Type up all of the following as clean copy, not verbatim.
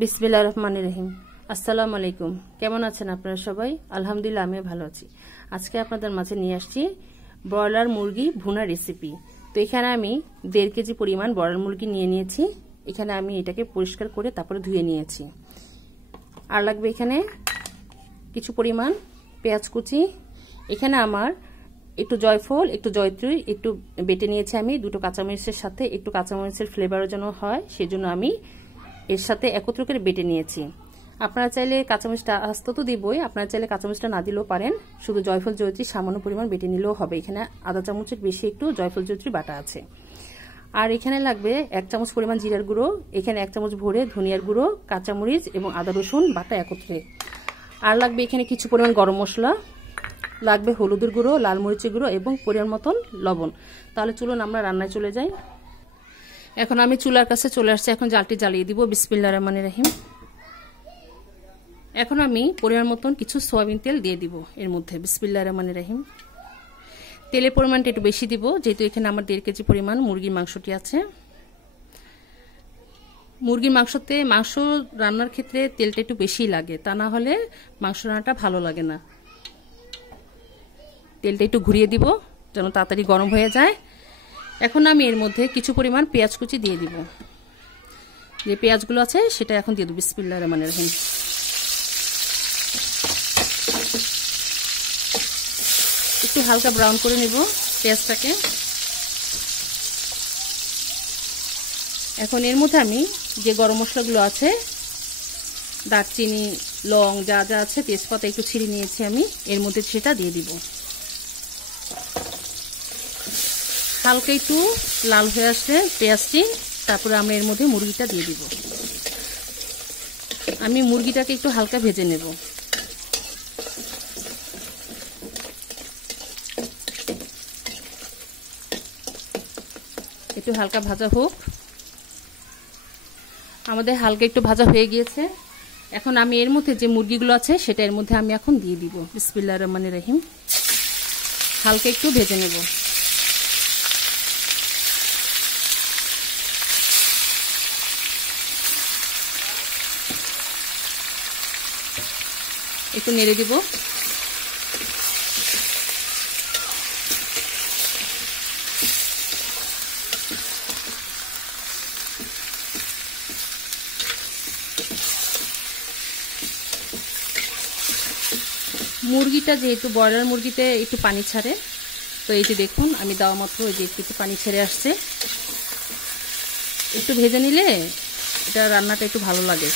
বিসমিল্লাহির রহমানির রহিম। আসসালামু আলাইকুম। কেমন আছেন আপনারা সবাই? আলহামদুলিল্লাহ আমিও ভালো আছি। আজকে আপনাদের মাঝে নিয়ে আসছি ব্রয়লার মুরগি ভুনা রেসিপি। তো এখানে আমি 1.5 কেজি পরিমাণ ব্রয়লার মুরগি নিয়ে নিয়েছি। এখানে আমি এটাকে পরিষ্কার করে তারপরে ধুয়ে নিয়েছি। আর লাগবে এখানে কিছু পরিমাণ পেঁয়াজ কুচি। এখানে আমার একটু জয়ফল, একটু জয়ত্রী, একটু বেটে নিয়েছি আমি। দুটো কাঁচামরিচের সাথে একটু কাঁচামরিচের ফ্লেভারের জন্য হয়, সেজন্য আমি এর সাথে একত্র করে বেটে নিয়েছি। আপনারা চাইলে কাঁচামরিচটা আস্ত তো দিবই, আপনারা চাইলে কাঁচামরিচটা না দিলেও পারেন। শুধু জয়ফল জয়ত্রী সামান্য পরিমাণ বেটে নিলেও হবে। এখানে আধা চামচের বেশি একটু জয়ফল জয়ত্রী বাটা আছে। আর এখানে লাগবে 1 চামচ পরিমাণ জিরার গুঁড়ো, এখানে 1 চামচ ভরে ধনিয়ার গুঁড়ো, কাঁচামরিচ এবং আদা রসুন বাটা একত্রে। আর লাগবে এখানে কিছু পরিমাণ গরম মশলা, লাগবে হলুদের গুঁড়ো, লাল মরিচের গুঁড়ো এবং পরিমাণ মতন লবণ। তাহলে চলুন আমরা রান্নায় চলে যাই। এখন আমি চুলার কাছে চলে আসছি। এখন জালটি জ্বালিয়ে দিব। বিসমিল্লাহির রহমানির রহিম। এখন আমি পরিমাণ মতন কিছু সয়াবিন তেল দিয়ে দিব এর মধ্যে। বিসমিল্লাহির রহমানির রহিম। তেলের পরিমাণটা একটু বেশি দিব, যেহেতু এখানে আমার 1.5 কেজি পরিমাণ মুরগির মাংসটি আছে। মুরগির মাংস রান্নার ক্ষেত্রে তেলটা একটু বেশি লাগে, তা না হলে মাংস রান্নাটা ভালো লাগে না। তেলটা একটু ঘুরিয়ে দিব যেন তাড়াতাড়ি গরম হয়ে যায়। এখন আমি এর মধ্যে কিছু পরিমাণ পেঁয়াজ কুচি দিয়ে দিব। যে পেঁয়াজগুলো আছে সেটা এখন দিয়ে দেব। বিসমিল্লাহির রহমানির রহিম। একটু হালকা ব্রাউন করে নেব পেঁয়াজটাকে। এখন এর মধ্যে আমি যে গরম মশলাগুলো আছে, দারচিনি, লং, যা যা আছে, তেজপাতা একটু ছিঁড়ে নিয়েছি আমি, এর মধ্যে সেটা দিয়ে দিব। হালকা একটু লাল হয়ে আসলে পেঁয়াজটি, তারপরে আমরা এর মধ্যে মুরগিটা দিয়ে দিব। আমি মুরগিটাকে একটু হালকা ভেজে নেব। একটু হালকা ভাজা হোক। আমাদের হালকা একটু ভাজা হয়ে গিয়েছে। এখন আমি এর মধ্যে যে মুরগিগুলো আছে সেটা এর মধ্যে আমি এখন দিয়ে দিব। বিসমিল্লাহির রহমানির রহিম। হালকা একটু ভেজে নেব। একটু নেড়ে দিব। মুরগিটা যেহেতু ব্রয়লার মুরগিতে একটু পানি ছাড়ে, তো এই যে দেখুন আমি দেওয়া মাত্র ওই যে একটু পানি ছেড়ে আসছে। একটু ভেজে নিলে এটা রান্নাটা একটু ভালো লাগে।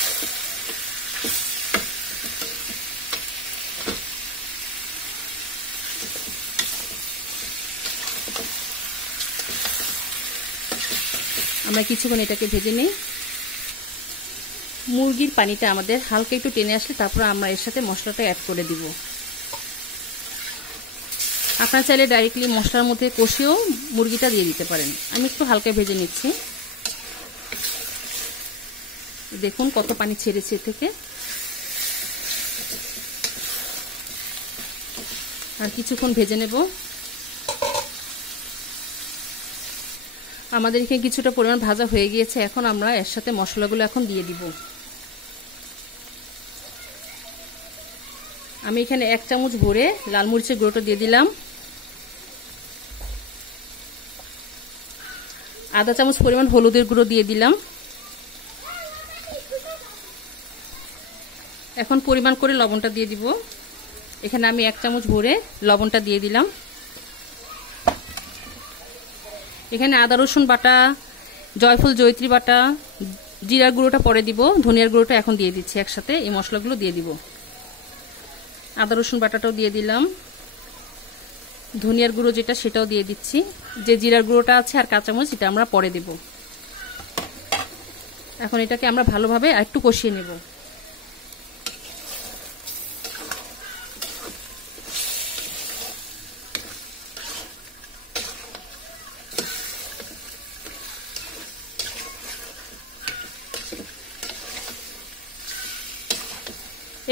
আমরা কিছুক্ষণ এটাকে ভেজে নিই। মুরগির পানিটা আমাদের হালকা একটু টেনে আসলে তারপর আমরা এর সাথে মশলাটা অ্যাড করে দিব। আপনারা চাইলে ডাইরেক্টলি মশলার মধ্যে কষিয়েও মুরগিটা দিয়ে দিতে পারেন। আমি একটু হালকা ভেজে নিচ্ছি। দেখুন কত পানি ছেড়েছে থেকে। আর কিছুক্ষণ ভেজে নেব। আমাদের এখানে কিছুটা পরিমাণ ভাজা হয়ে গিয়েছে। এখন আমরা এর সাথে মশলাগুলো এখন দিয়ে দিব। আমি এখানে 1 চামচ ভরে লাল মরিচের গুঁড়োটা দিয়ে দিলাম। আধা চামচ পরিমাণ হলুদের গুঁড়ো দিয়ে দিলাম। এখন পরিমাণ করে লবণটা দিয়ে দিব। এখানে আমি 1 চামচ ভরে লবণটা দিয়ে দিলাম। এখানে আদা রসুন বাটা, জয়ফল জয়ত্রী বাটা, জিরার গুঁড়োটা পরে দিব, ধনিয়ার গুঁড়োটা এখন দিয়ে দিচ্ছি একসাথে। এই মশলাগুলো দিয়ে দিব। আদা রসুন বাটাটাও দিয়ে দিলাম, ধনিয়ার গুঁড়ো যেটা সেটাও দিয়ে দিচ্ছি। যে জিরার গুঁড়োটা আছে আর কাঁচামরিচ এটা আমরা পরে দেব। এখন এটাকে আমরা ভালোভাবে আরেকটু কষিয়ে নেব।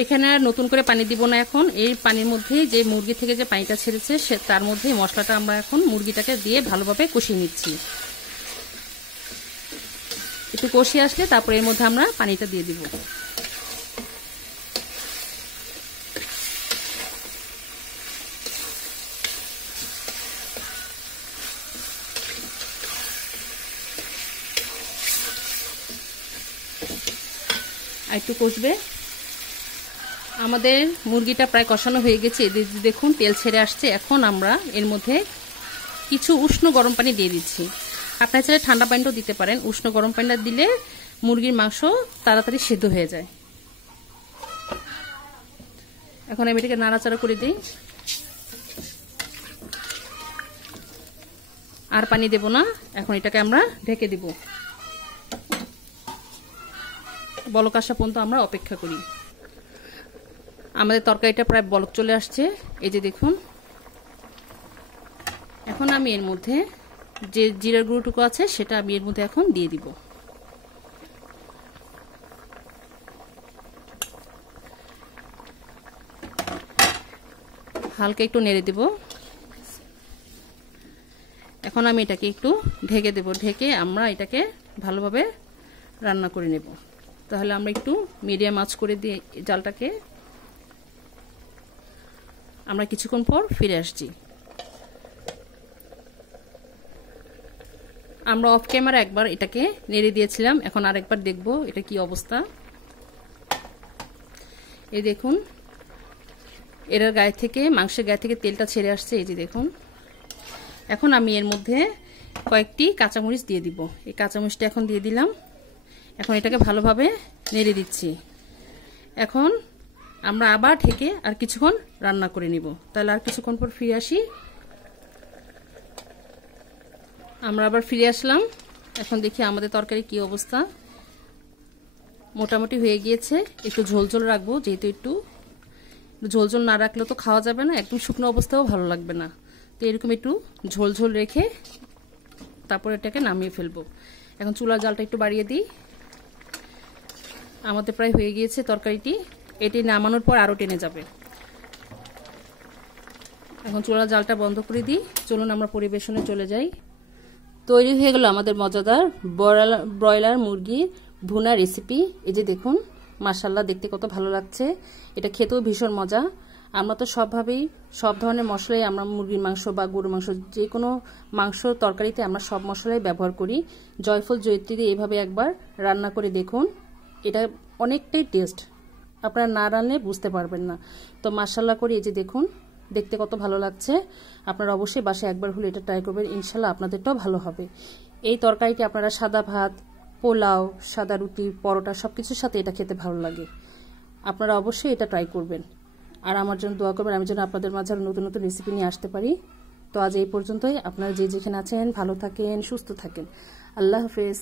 এখানে আর নতুন করে পানি দিব না। এখন এই পানির মধ্যে যে মুরগি থেকে যে পানিটা ছেড়েছে তার মধ্যে মশলাটা আমরা এখন মুরগিটাকে দিয়ে ভালোভাবে কষিয়ে নিচ্ছি। একটু একটু কষিয়ে আসলে তারপরে এর মধ্যে আমরা পানিটা দিয়ে দিব। আর একটু কষবে। আমাদের মুরগিটা প্রায় কষানো হয়ে গেছে, দেখুন তেল ছেড়ে আসছে। এখন আমরা এর মধ্যে কিছু উষ্ণ গরম পানি দিয়ে দিচ্ছি। আপনারা চাইলে ঠান্ডা পানিটাও দিতে পারেন। উষ্ণ গরম পানিটা দিলে মুরগির মাংস তাড়াতাড়ি সেদ্ধ হয়ে যায়। এখন আমি এটাকে নাড়াচাড়া করে দিই। আর পানি দেব না, এখন এটাকে আমরা ঢেকে দিব। বলক আসা পর্যন্ত আমরা অপেক্ষা করি। আমাদের তরকারিটা প্রায় বলক চলে আসছে, এই যে দেখুন। এখন আমি এর মধ্যে যে জিরার গুঁড়োটুকু আছে সেটা আমি এর মধ্যে এখন দিয়ে দিব। হালকা একটু নেড়ে দেব। এখন আমি এটাকে একটু ঢেকে দেব। ঢেকে আমরা এটাকে ভালোভাবে রান্না করে নেব। তাহলে আমরা একটু মিডিয়াম আঁচ করে দিয়ে জালটাকে আমরা কিছুক্ষণ পর ফিরে আসছি। আমরা অফ ক্যামেরা একবার এটাকে নেড়ে দিয়েছিলাম, এখন আরেকবার দেখব এটা কি অবস্থা। এই দেখুন এর গায়ে থেকে, মাংসের গায়ে থেকে তেলটা ছেড়ে আসছে, এই যে দেখুন। এখন আমি এর মধ্যে কয়েকটি কাঁচামরিচ দিয়ে দিব। এই কাঁচামরিচটা এখন দিয়ে দিলাম। এখন এটাকে ভালোভাবে নেড়ে দিচ্ছি। এখন আমরা আবার ঢেকে আর কিছুক্ষণ রান্না করে নিব। তাহলে আর কিছুক্ষণ পর ফিরে আসি। আমরা আবার ফিরে আসলাম। এখন দেখি আমাদের তরকারি কি অবস্থা। মোটামুটি হয়ে গিয়েছে। একটু ঝোলঝোল রাখবো, যেহেতু একটু ঝোলঝোল না রাখলে তো খাওয়া যাবে না, একদম শুকনো অবস্থাও ভালো লাগবে না। তো এরকম একটু ঝোলঝোল রেখে তারপর এটাকে নামিয়ে ফেলবো। এখন চুলার জালটা একটু বাড়িয়ে দিই। আমাদের প্রায় হয়ে গিয়েছে তরকারিটি। এটি নামানোর পর আরও টেনে যাবে। এখন চুলার জালটা বন্ধ করে দিই। চলুন আমরা পরিবেশনে চলে যাই। তৈরি হয়ে গেল আমাদের মজাদার ব্রয়লার মুরগি ভুনা রেসিপি। এই যে দেখুন, মাশাআল্লাহ দেখতে কত ভালো লাগছে। এটা খেতেও ভীষণ মজা। আমরা তো সব ধরনের মশলাই আমরা মুরগির মাংস বা গরুর মাংস, যে কোনো মাংস তরকারিতে আমরা সব মশলাই ব্যবহার করি। জয়ফল জয়িত্রী দিয়ে এভাবে একবার রান্না করে দেখুন, এটা অনেকটাই টেস্ট। আপনারা না রান্নলে বুঝতে পারবেন না। তো মাশাআল্লাহ করে এই যে দেখুন, দেখতে কত ভালো লাগছে। আপনারা অবশ্যই বাসায় একবার হলে এটা ট্রাই করবেন, ইনশাল্লাহ আপনাদেরটাও ভালো হবে। এই তরকারিটি আপনারা সাদা ভাত, পোলাও, সাদা রুটি, পরোটা সবকিছুর সাথে এটা খেতে ভালো লাগে। আপনারা অবশ্যই এটা ট্রাই করবেন। আর আমার জন্য দোয়া করবেন, আমি যেন আপনাদের মাঝে নতুন নতুন রেসিপি নিয়ে আসতে পারি। তো আজ এই পর্যন্তই। আপনারা যে যেখানে আছেন ভালো থাকেন, সুস্থ থাকেন। আল্লাহ হাফেজ।